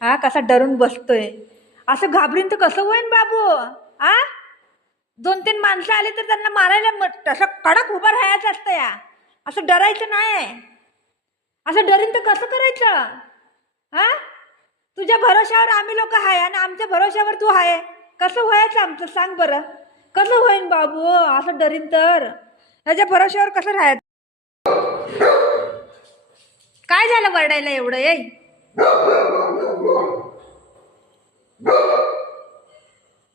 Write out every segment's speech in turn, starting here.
हा कसा डरून बसतोय. असं घाबरीन तर कसं होईन बाबू. आ 2-3 माणसं आली तर त्यांना मारायला तसं कडक उभं राहायचं असतं या. असं डरायचं नाही. असं डरीन तर कसं करायचं. हा तुझ्या भरोश्यावर आम्ही लोक आहे आणि आमच्या भरोश्यावर तू आहे. कसं व्हायचं आमचं सांग बरं. कसं होईन बाबू असं डरीन तर. त्याच्या भरोश्यावर कसं राहायचं. काय झालं वरडायला एवढं ये.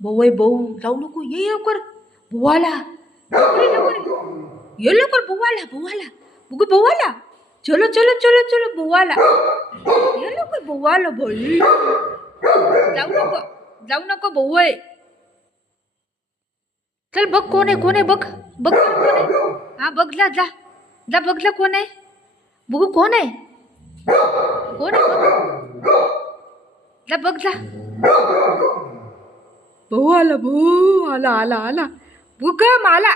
भाऊ आहे भाऊ जाऊ नको ये लवकर भाऊ ये लवकर भाऊ आला बघू भाऊ आला. चलो चलो चलो चलो भाऊ आला. ये लवकर भाऊ आला भाई. जाऊ नको भाऊ आहे. चल बघ कोण आहे बघ बघ कोण आहे. हा बघ जा जा जा बघ जा कोण आहे. बघू कोण आहे बघ जा बघ जा. भाऊ आला आला आला बघ माला.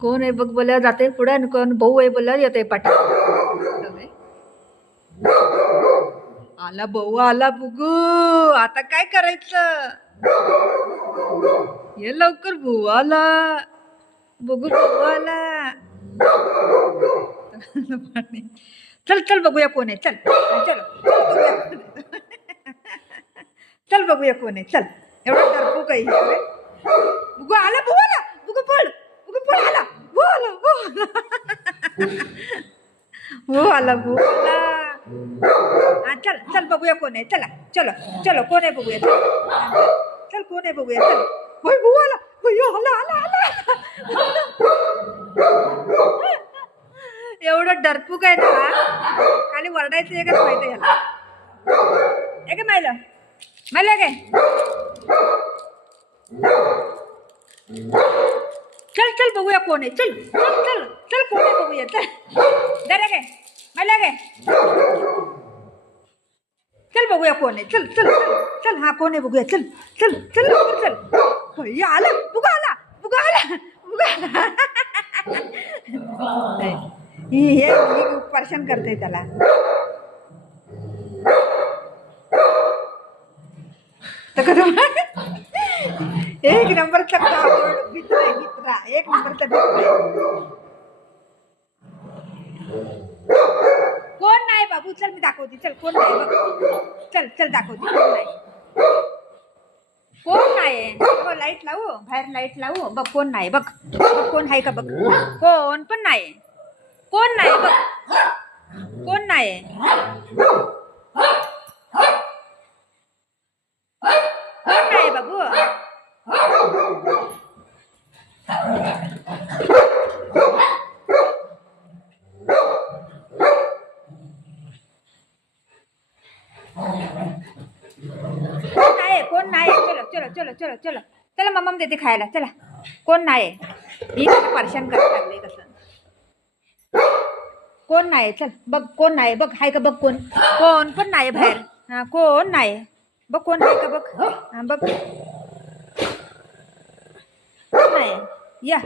कोण आहे बघ बोला जाते पुढे कोण भाऊ आहे बोला येते पटा. आला भाऊ आला बघू आता काय करायचं. ये लवकर भाऊ आला बघू भाऊ आला. चल चल बघूया कोण आहे. चल चल चल बघूया कोण आहे. चल एवढं डरपू काही बघू आला भाऊ आला बघू पळ आला भाऊ आला हा चल चल बघूया कोण आहे. चला चलो चलो कोण आहे बघूया. चल कोण आहे बघूया. चल भाऊ आला आला आला. एवढं डरपूक आहे ना. खाली वरडायचं एकच माहिती याला. एक माहिलं मला काय. चल चल बघूया कोण आहे. चल चल चल चल कोण आहे बघूया. चल डरे काय मला काय. चल बघूया कोण आहे. चल चल चल हा कोण आहे बघूया. चल चल चल लवकर चल. भैया आला बुगा आला बुगा आला बुगा आला. हे परेशान करते त्याला. एक नंबरचा मित्रा एक नंबरचा कोण नाही बाबू. चल मी दाखवते. चल कोण नाही बघ. चल चल दाखवते कोण नाही. लाईट लावू बाहेर लाईट लावू बघ कोण नाही बघ. कोण आहे का बघ. कोण पण नाही. कोण नाही बघ. कोण नाही. कोण नाही बाबू. कोण नाही. चलो चलो चलो चलो चलो चला मम्मा देते खायला. चला कोण नाही. ही कसं परेशान करायला लागले कसं. कोण नाही. चल बघ कोण नाही बघ. हाय का बघ कोण. कोण पण नाही बाहेर. हा कोण नाही बघ. कोण आहे का बघ. हा बघ कोण नाही. या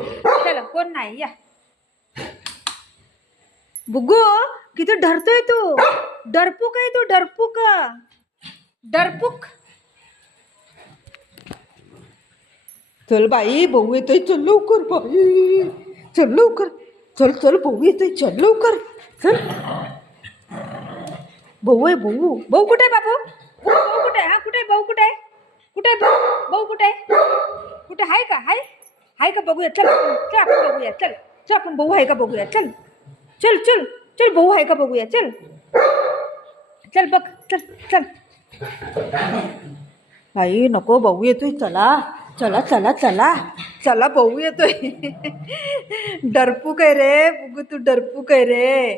चला कोण नाही. या बुगू किती डरतोय तू. डरपूक आहे तू डरपूक डरपूक. चल बाई भाऊ येतोय. चल लवकर बाई चल लवकर. चल चल भाऊ येतोय. चल लवकर चल. भाऊ आहे भाऊ. भाऊ कुठे आहे बाबू. भाऊ कुठे आहे. हा कुठे आहे भाऊ. कुठे आहे कुठे आहे भाऊ. भाऊ कुठे आहे. कुठे आहे का. हाय का बघूया. चल चल आपण बघूया. चल चल आपण भाऊ आहे का बघूया. चल चल चल चल भाऊ आहे का बघूया. चल चल बघ चल चल. बाई नको भाऊ येतोय. चला चला चला चला चला भाऊ येतोय. डरपूक आहे रे बघू तू डरपूक आहे रे.